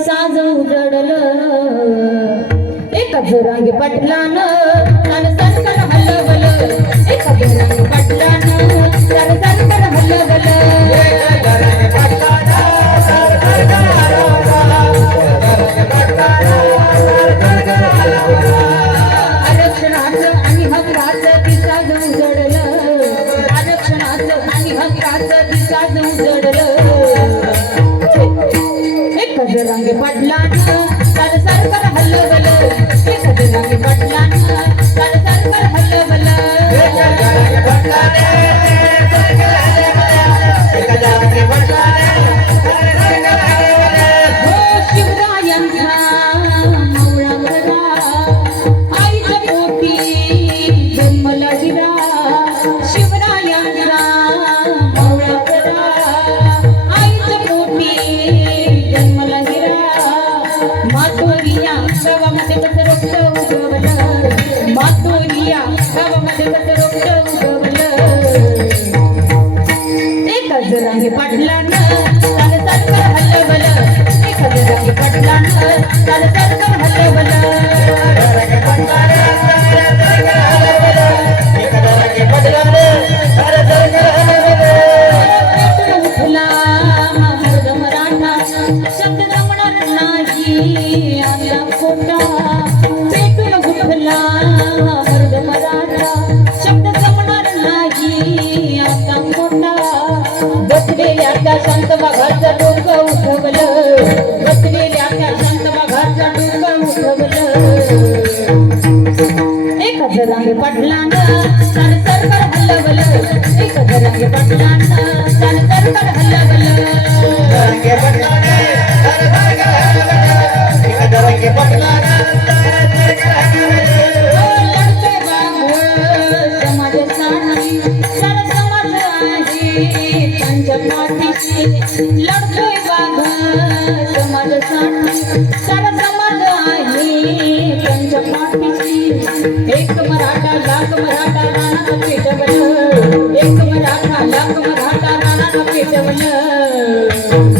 साज उजडलं एका जोरांगी पटलानं रंगे पडलानं काल सरकार हल्लवलं एक रंगे पडलानं काल मातोरिया गावामध्ये कसं रक्त उगवलं. मातोरिया गावामध्ये कसं रक्त उगवलं. एका जरांगे पाटलानं सरकार हलवलं. पाटलानं सरकार हलवलं. नाही आला खोटा पेटून उठला मर्द मराठा शब्द जमणार नाही. आता मोठा बसलेल्या त्या शांत उठवलं. शांत उठवलं. एक जरांगे पडलानं सरकार हल्लवलं एक जरांगे सरकार हल्लवलं लढतोय बाबू समाजासाठी सारा समाज आहे त्यांच्या पाठीशी एक मराठा लाख मराठा राणा पेटवलं एक मराठा लाख मराठा राणा पेटवलं